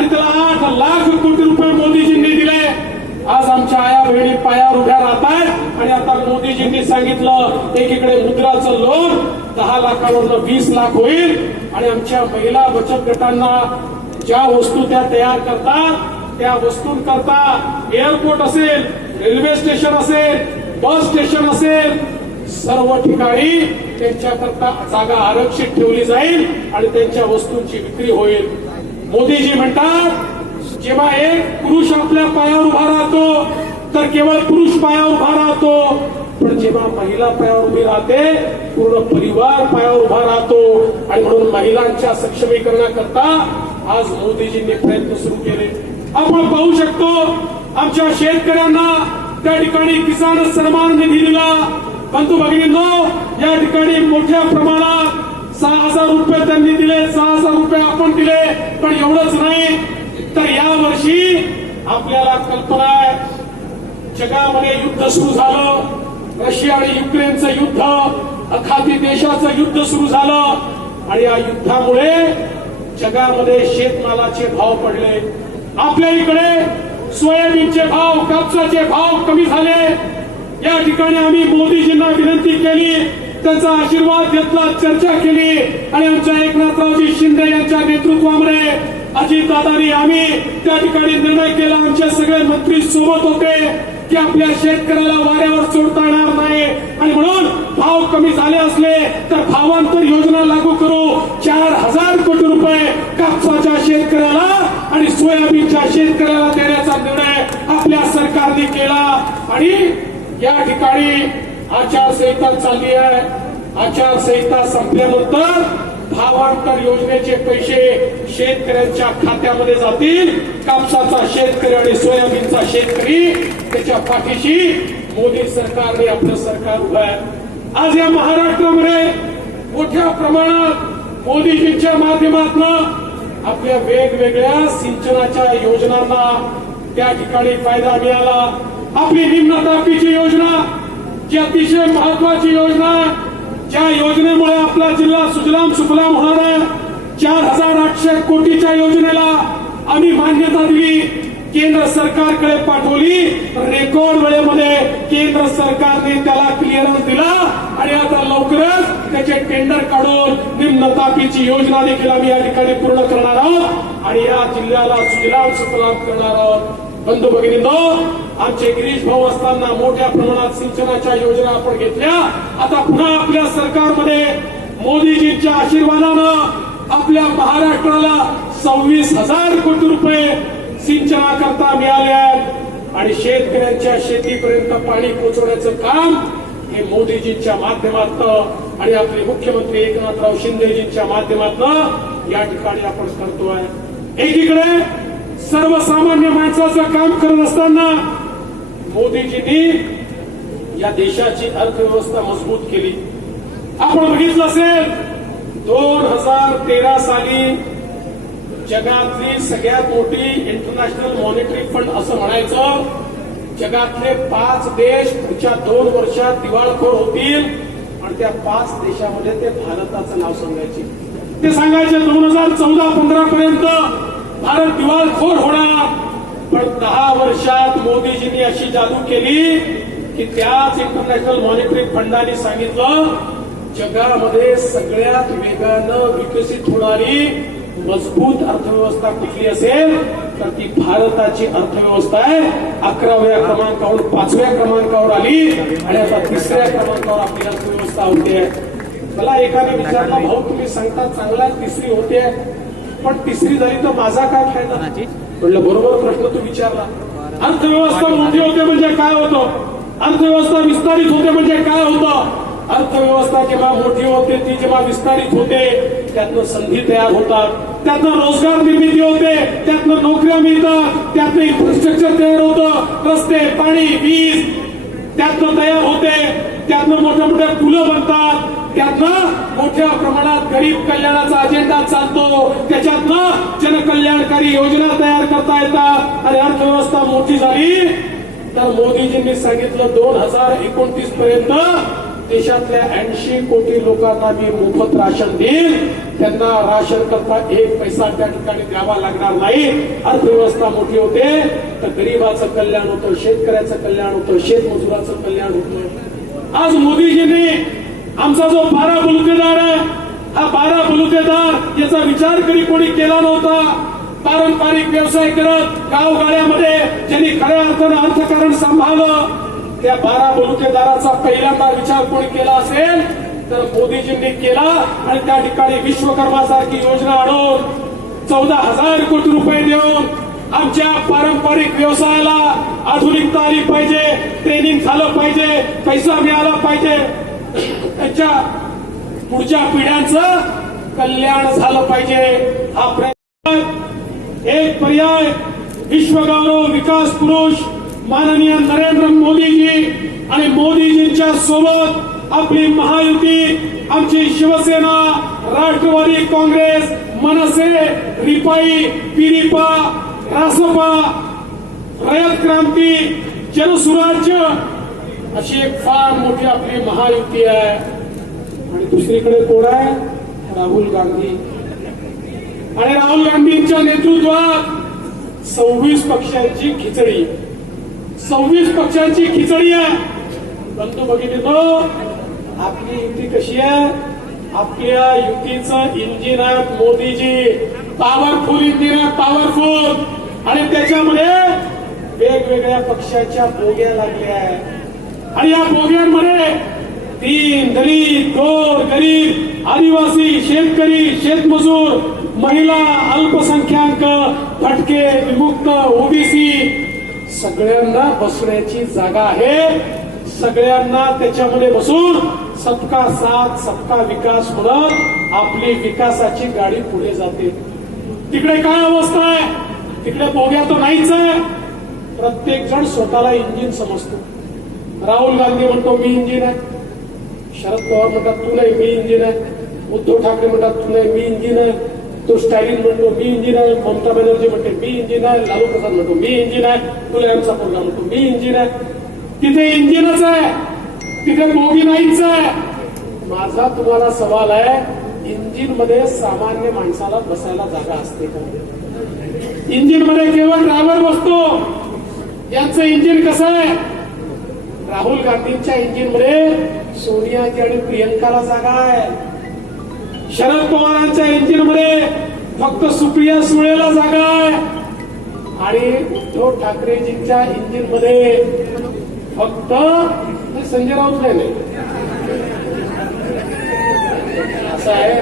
आणि त्याला आठ लाख कोटी रुपये मोदीजींनी दिले. आज आमच्या आया बहिणी पायावर उभ्या राहत आहेत आणि आता मोदीजींनी सांगितलं एकीकडे मुद्राचं लोन दहा लाखावरनं वीस लाख होईल. आणि आमच्या महिला बचत गटांना ज्या वस्तू त्या तयार करतात त्या वस्तूंकरता एअरपोर्ट असेल रेल्वे स्टेशन असेल बस स्टेशन असेल सर्व ठिकाणी त्यांच्याकरता जागा आरक्षित ठेवली जाईल आणि त्यांच्या वस्तूंची विक्री होईल. मोदीजी म्हणतात जेव्हा एक पुरुष आपल्या पायावर उभा राहतो तर केवळ पुरुष पायावर उभा राहतो. पण जेव्हा महिला पायावर उभी राहते पूर्ण परिवार पायावर उभा राहतो. आणि म्हणून महिलांच्या सक्षमीकरणाकरता आज मोदीजींनी प्रयत्न सुरू केले. आपण पाहू शकतो आमच्या शेतकऱ्यांना त्या ठिकाणी किसान सन्मान निधी दिला बंधू भगिनींनो या ठिकाणी मोठ्या प्रमाणात सहा हजार रुपये त्यांनी दिले सहा हजार रुपये आपण दिले पण एवढंच नाही. तर या वर्षी आपल्याला कल्पना आहे जगामध्ये युद्ध सुरू झालं रशिया आणि युक्रेनचं युद्ध अखाती देशाचं युद्ध सुरू झालं आणि या युद्धामुळे जगामध्ये शेतमालाचे भाव पडले. आपल्या इकडे सोयाबीनचे भाव कापसाचे भाव कमी झाले. या ठिकाणी आम्ही मोदीजींना विनंती केली त्यांचा आशीर्वाद घेतला चर्चा केली. आणि आमच्या एकनाथरावजी शिंदे यांच्या नेतृत्वामध्ये अजितदादांनी आम्ही त्या ठिकाणी निर्णय केला. आमचे सगळे मंत्री सोबत होते की आपल्या शेतकऱ्याला वाऱ्यावर सोडता येणार नाही. आणि म्हणून भाव कमी झाले असले तर भावांतर योजना लागू करू. चार हजार कोटी रुपये कापसाच्या शेतकऱ्याला आणि सोयाबीनच्या शेतकऱ्याला देण्याचा निर्णय आपल्या सरकारने केला. आणि या ठिकाणी आचारसंहिता चालली आहे. आचारसंहिता संपल्यानंतर भावांतर योजनेचे पैसे शेतकऱ्यांच्या खात्यामध्ये जातील. कापसाचा शेतकरी आणि सोयाबीनचा शेतकरी त्याच्या पाठीशी मोदी सरकारने आपलं सरकार उभं आहे. आज या महाराष्ट्रामध्ये मोठ्या प्रमाणात मोदीजींच्या माध्यमातून आपल्या वेगवेगळ्या सिंचनाच्या योजनांना त्या ठिकाणी फायदा मिळाला. आपली निम्न तापीची योजना जी अतिशय महत्वाची योजना ज्या योजनेमुळे आपला जिल्हा सुजलाम सुफलाम होणार आहे. चार हजार आठशे कोटीच्या योजनेला आम्ही मान्यता दिली. केंद्र सरकारकडे पाठवली. रेकॉर्ड वेळेमध्ये केंद्र सरकारने त्याला क्लिअरन्स दिला. आणि आता लवकरच त्याचे टेंडर काढून निम्न तापीची योजना देखील आम्ही या ठिकाणी पूर्ण करणार आहोत. आणि या जिल्ह्याला सुजलाम सुफलाम करणार आहोत. बंधू भगिनींनो आमचे गिरीश भाऊ असताना मोठ्या प्रमाणात सिंचनाच्या योजना आपण घेतल्या. आता पुन्हा आपल्या सरकारमध्ये मोदीजींच्या आशीर्वादानं आपल्या महाराष्ट्राला सव्वीस हजार कोटी रुपये सिंचनाकरता मिळाले आहेत. आणि शेतकऱ्यांच्या शेतीपर्यंत पाणी पोहोचवण्याचं काम हे मोदीजींच्या माध्यमातनं आणि आपले मुख्यमंत्री एकनाथराव शिंदेजींच्या माध्यमातनं या ठिकाणी आपण करतोय. एकीकडे सर्वसामान्य माणसाचं काम करत असताना मोदीजींनी या देशाची अर्थव्यवस्था मजबूत केली. आपण बघितलं असेल दोन हजार तेरा साली जगातली सगळ्यात मोठी इंटरनॅशनल मॉनिटरी फंड असं म्हणायचं जगातले पाच देश पुढच्या दोन वर्षात दिवाळखोर होतील आणि त्या पाच देशामध्ये ते भारताचं नाव सांगायचे. ते सांगायचे दोन हजार चौदा पंधरा पर्यंत भारत दिवाळखोर होणार पण दहा वर्षात मोदीजींनी अशी जादू केली की त्याच इंटरनॅशनल मॉनिटरी फंडाने सांगितलं जगामध्ये सगळ्यात वेगानं विकसित होणारी मजबूत अर्थव्यवस्था कुठली असेल तर ती भारताची अर्थव्यवस्था आहे. अकराव्या क्रमांकावर पाचव्या क्रमांकावर आली आणि आता तिसऱ्या क्रमांकावर आपली अर्थव्यवस्था होते. मला एकाने विचारलं भाऊ तुम्ही सांगता चांगला तिसरी होते पण तिसरी झाली तर माझा काय फायदा? म्हणलं बरोबर प्रश्न तू विचारला. अर्थव्यवस्था मोठी होते म्हणजे काय होतं? अर्थव्यवस्था विस्तारित होते म्हणजे काय होतं? अर्थव्यवस्था जेव्हा मोठी होते ती जेव्हा विस्तारित होते त्यातनं संधी तयार होतात. त्यातनं रोजगार निर्मिती होते त्यातनं नोकऱ्या मिळतात त्यातनं इन्फ्रास्ट्रक्चर तयार होतं. रस्ते पाणी वीज त्यातनं तयार होते. त्यातनं मोठ्या मोठ्या पुलं बनतात. त्यातनं मोठ्या प्रमाणात गरीब कल्याणाचा अजेंडा चालतो. त्याच्यातनं जनकल्याणकारी योजना तयार करता येतात. आणि अर्थव्यवस्था मोठी झाली तर मोदीजींनी सांगितलं दोन हजार एकोणतीस पर्यंत देशातल्या ऐंशी कोटी लोकांना मी मोफत राशन देईल त्यांना राशन करता एक पैसा त्या ठिकाणी द्यावा लागणार नाही. अर्थव्यवस्था मोठी होते तर गरीबाचं कल्याण होतं शेतकऱ्याचं कल्याण होतं शेतमजुराचं कल्याण होतं. आज मोदीजींनी आमचा जो बारा बलुतेदार आहे हा बारा बलुतेदार याचा विचार कधी कोणी केला नव्हता. पारंपरिक व्यवसाय करत गावगाड्यामध्ये ज्यांनी खऱ्या अर्थानं अर्थकारण सांभाळलं त्या बारा बलुतेदाराचा पहिल्यांदा विचार कोणी केला असेल तर मोदीजींनी केला आणि त्या ठिकाणी विश्वकर्मा सारखी योजना आणून चौदा हजार कोटी रुपये देऊन आमच्या पारंपरिक व्यवसायाला आधुनिकता आली पाहिजे ट्रेनिंग झालं पाहिजे पैसा मिळाला पाहिजे. त्यांच्या पुढच्या पिढ्यांचं कल्याण झालं पाहिजे. हा प्रयत्न एक पर्याय. विश्वगौरव विकास पुरुष माननीय नरेंद्र मोदीजी आणि मोदीजींच्या सोबत आपली महायुती आमची शिवसेना राष्ट्रवादी काँग्रेस मनसे रिपाई पिरिपा रासपा रयत क्रांती जनसुराज्य अशी एक फार मोठी आपली महायुती आहे. आणि दुसरीकडे कोण आहे? राहुल गांधी. आणि राहुल गांधींच्या नेतृत्वात सव्वीस पक्षांची खिचडी. सव्वीस पक्षांची खिचडी आहे. बंधू भगिनीनो आपली युती कशी आहे? आपल्या युतीचं इंजिन आहे मोदीजी. पॉवरफुल इंजिन आहे पॉवरफुल आणि त्याच्यामध्ये वेगवेगळ्या पक्षाच्या बोग्या लागल्या आहेत. आणि या प्रोग्राममध्ये तीन दलित गोर गरीब आदिवासी शेतकरी शेतमजूर महिला अल्पसंख्याक भटके विमुक्त ओबीसी सगळ्यांना बसण्याची जागा आहे. सगळ्यांना त्याच्यामध्ये बसून सबका साथ सबका विकास म्हणत आपली विकासाची गाडी पुढे जाते. तिकडे काय अवस्था आहे? तिकडे बोग्या तो नाहीच आहे. प्रत्येक जण स्वतःला इंजिन समजतो. राहुल गांधी म्हणतो मी इंजिन आहे. शरद पवार म्हणतात तू नाही मी इंजिन आहे. उद्धव ठाकरे म्हणतात तू नाही मी इंजिन आहे. तो स्टॅलिन म्हणतो मी इंजिन आहे. ममता बॅनर्जी म्हणते मी इंजिन आहे. लालू प्रसाद म्हणतो मी इंजिन आहे. मुलायमचा पोरगा म्हणतो मी इंजिन आहे. तिथे इंजिनच आहे. तिथे बोगी नाहीच आहे. माझा तुम्हाला सवाल आहे इंजिनमध्ये सामान्य माणसाला बसायला जागा असते का? इंजिनमध्ये केवळ ड्रायव्हर बसतो. यांचं इंजिन कसं आहे? राहुल गांधींच्या इंजिनमध्ये सोनियाजी आणि प्रियंकाला जागा आहे. शरद पवारांच्या इंजिनमध्ये फक्त सुप्रिया सुळेला जागा आहे. आणि उद्धव ठाकरेजींच्या इंजिनमध्ये फक्त संजय राऊत नाही. असं आहे.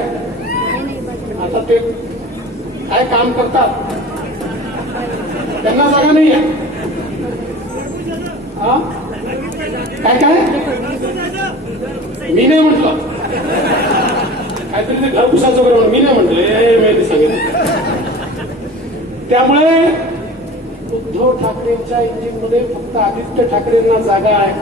आता ते काय काम करतात? त्यांना जागा नाही आहे. हा? काय काय मी नाही म्हटलं. काहीतरी ते घरपुसाचं बरोबर मी नाही म्हटलं. माहिती मी सांगितलं. त्यामुळे उद्धव ठाकरेंच्या इंजिनमध्ये फक्त आदित्य ठाकरेंना जागा आहे.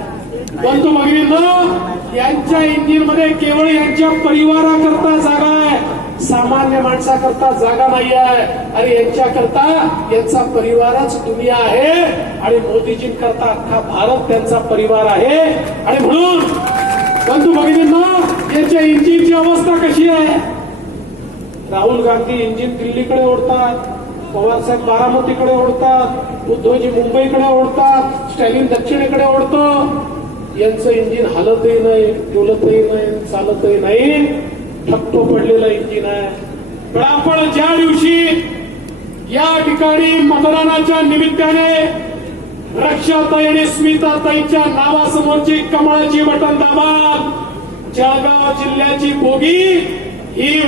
परंतु भगिनींनो यांच्या इंजिनमध्ये केवळ यांच्या परिवाराकरता जागा आहे. सामान्य माणसाकरता जागा नाही आहे आणि यांच्याकरता यांचा परिवारच दुनिया आहे. आणि मोदीजींकरता अख्खा भारत त्यांचा परिवार आहे. आणि म्हणून बंधू भगिनींना यांच्या इंजिनची अवस्था कशी आहे? राहुल गांधी इंजिन दिल्लीकडे ओढतात पवारसाहेब बारामतीकडे ओढतात उद्धवजी मुंबईकडे ओढतात स्टॅलिन दक्षिणेकडे ओढतो. यांचं इंजिन हलतही नाही डोलतही नाही चालतही नाही. ठप्प पडलेलं इंजिन आहे. पण आपण ज्या दिवशी या ठिकाणी मतदानाच्या निमित्ताने रक्षाताई आणि स्मिताताईंच्या नावासमोरची कमळाची बटन दाबाल. जळगाव जिल्ह्याची बोगी ही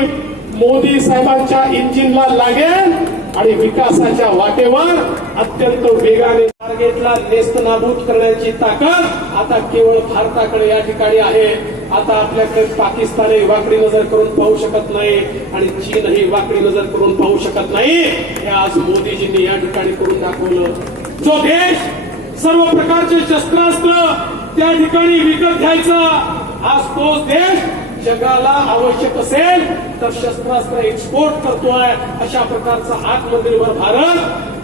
मोदी साहेबांच्या इंजिनला लागेल आणि विकासाच्या वाटेवर अत्यंत वेगाने टार्गेटला नेस्त नाबूद करण्याची ताकद आता केवळ भारताकडे या ठिकाणी आहे. आता आपल्याकडे पाकिस्तानही वाकडी नजर करून पाहू शकत नाही आणि चीनही वाकडी नजर करून पाहू शकत नाही. हे आज मोदीजींनी या ठिकाणी करून दाखवलं. जो देश सर्व प्रकारचे शस्त्रास्त्र त्या ठिकाणी विकत घ्यायचा आज तोच देश जगाला आवश्यक असेल तर शस्त्रास्त्र एक्सपोर्ट करतोय अशा प्रकारचा आत्मनिर्भर भारत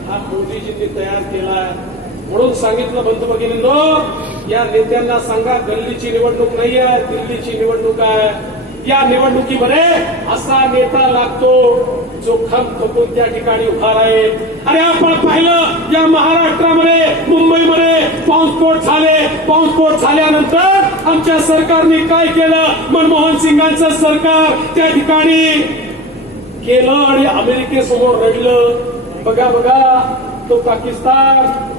मोदीजींनी तयार केला म्हणून सांगितलं बंधू भगिनींनो या नेत्यांना सांगा गल्लीची निवडणूक नाही आहे दिल्लीची निवडणूक आहे. या निवडणुकीमध्ये असा नेता लागतो जो खम खपून त्या ठिकाणी उभा राहील. अरे आपण पाहिलं या महाराष्ट्रामध्ये मुंबईमध्ये पाऊसपोट झाले. पाऊसपोट झाल्यानंतर आमच्या सरकारने काय केलं? मनमोहन सिंगांचं सरकार त्या ठिकाणी केलं आणि अमेरिकेसमोर रडलं. बघा बघा तो पाकिस्तान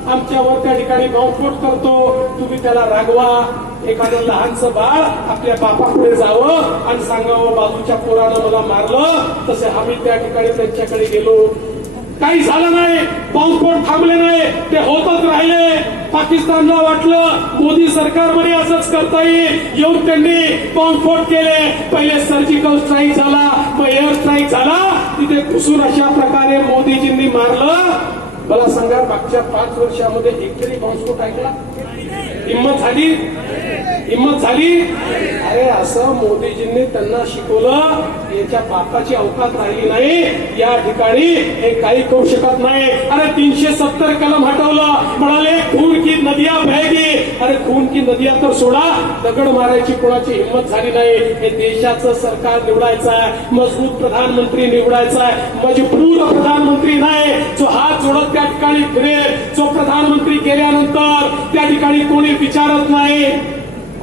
आमच्यावर त्या ठिकाणी बॉम्बस्फोट करतो. तुम्ही त्याला रागवा. एखादं लहानसं बाळ आपल्या बापाकडे जावं आणि सांगावं बाजूच्या पोरानं मला मारलं. तसे आम्ही त्या ठिकाणी त्यांच्याकडे गेलो. काही झालं नाही. बॉम्बस्फोट थांबले नाही. ते होतच राहिले. पाकिस्तानला वाटलं मोदी सरकारमध्ये असंच करता येईल. येऊन त्यांनी बॉम्बस्फोट केले. पहिले सर्जिकल स्ट्राईक झाला मग एअर स्ट्राईक झाला. तिथे घुसून अशा प्रकारे मोदीजींनी मारलं. मला सांगा मागच्या पाच वर्षामध्ये एक तरी बॉम्बस्फोट ऐकला? हिंमत झाली? हिंमत झाली? अरे असं मोदीजींनी त्यांना शिकवलं याच्या बापाची अवकात राहिली नाही. या ठिकाणी हे काही करू शकत नाही. अरे तीनशे सत्तर कलम हटवलं. म्हणाले खून की नदिया अरे खून की नदिया तर सोडा. दगड मारायची कोणाची हिंमत झाली नाही. हे देशाचं सरकार निवडायचं आहे. मजबूत प्रधानमंत्री निवडायचा आहे. मजबूर प्रधानमंत्री नाही. जो हात जोडत त्या ठिकाणी फिरेल जो प्रधानमंत्री केल्यानंतर त्या ठिकाणी कोणी विचारत नाही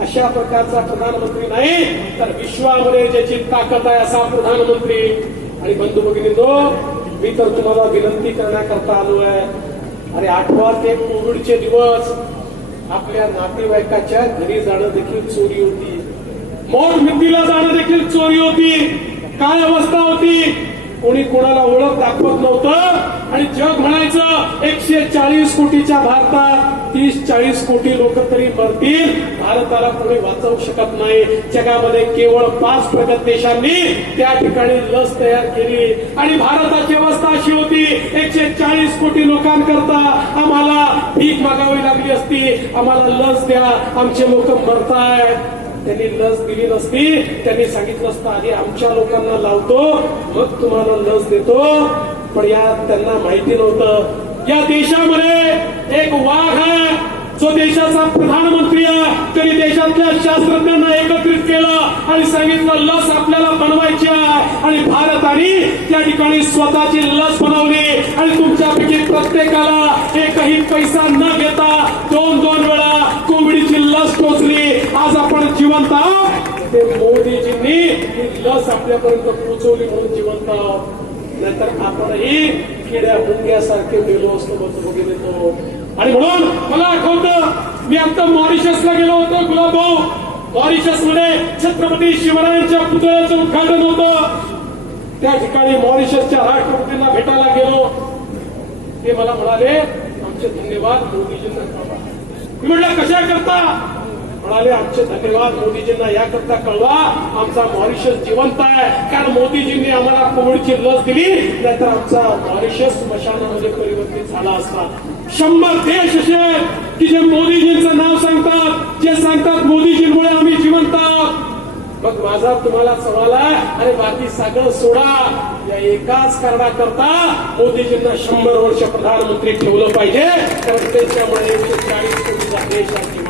अशा प्रकारचा प्रधानमंत्री नाही. तर विश्वामध्ये ज्याची ताकद आहे असा प्रधानमंत्री. आणि बंधू भगिनींनो मी तर तुम्हाला विनंती करण्याकरता आलो आहे. अरे आठवा ते कोविडचे दिवस. आपल्या नातेवाईकाच्या घरी जाणं देखील चोरी होती. मोठ भिंतीला जाणं देखील चोरी होती. काय अवस्था होती? कोणी कोणाला ओळख दाखवत नव्हतं. आणि जग म्हणायचं एकशे चाळीस कोटीच्या भारतात तीस चाळीस कोटी लोक तरी मरतील. भारताला कोणी वाचवू शकत नाही. जगामध्ये केवळ पाच प्रगत देशांनी त्या ठिकाणी लस तयार केली. आणि भारताची अवस्था अशी होती एकशे चाळीस कोटी लोकांकरता आम्हाला भीक मागावी लागली असती. आम्हाला लस द्या आमचे लोक मरतायत. त्यांनी लस दिली नसती. त्यांनी सांगितलं असतं आधी आमच्या लोकांना लावतो मग तुम्हाला लस देतो. पण या त्यांना माहिती नव्हतं. या देशामध्ये एक वाघ आहे जो देशाचा प्रधानमंत्री आहे त्यांनी देशातल्या शास्त्रज्ञांना एकत्रित केलं आणि सांगितलं लस आपल्याला बनवायची आहे. आणि भारताने त्या ठिकाणी स्वतःची लस बनवली. आणि तुमच्यापैकी प्रत्येकाला एकही पैसा न घेता दोन दोन वेळा कोविडची लस टोचली आज आपण जिवंत आहोत. ते मोदीजींनी ही लस आपल्यापर्यंत पोहोचवली म्हणून जिवंत आहोत. नाहीतर आपणही खेड्या मुंग्यासारखे गेलो असतो बघतो वगैरे तो आणि म्हणून मला आठवतं मी आता मॉरिशसला गेलो होतो गुलाब भाऊ. मॉरिशसमध्ये छत्रपती शिवरायांच्या पुतळ्याचं उद्घाटन होतं. त्या ठिकाणी मॉरिशसच्या राष्ट्रपतींना भेटायला गेलो. ते मला म्हणाले आमचे धन्यवाद मोदीजींना म्हटलं कशा करता? म्हणाले आमचे धन्यवाद मोदीजींना. याकरता कळवा आमचा मॉरिशस जिवंत आहे. कारण मोदीजींनी आम्हाला कोविडची लस दिली नाहीतर आमचा मॉरिशस स्मशानामध्ये परिवर्तित झाला असता. शंभर देश असे की जे मोदीजींचं नाव सांगतात जे सांगतात मोदीजींमुळे आम्ही जिवंत आहोत. मग माझा तुम्हाला सवाल आहे अरे बाकी सगळं सोडा. या एकाच कारणाकरता मोदीजींना शंभर वर्ष प्रधानमंत्री ठेवलं पाहिजे. कारण त्यांच्यामुळे एकशे चाळीस कोटीचा देश आहे.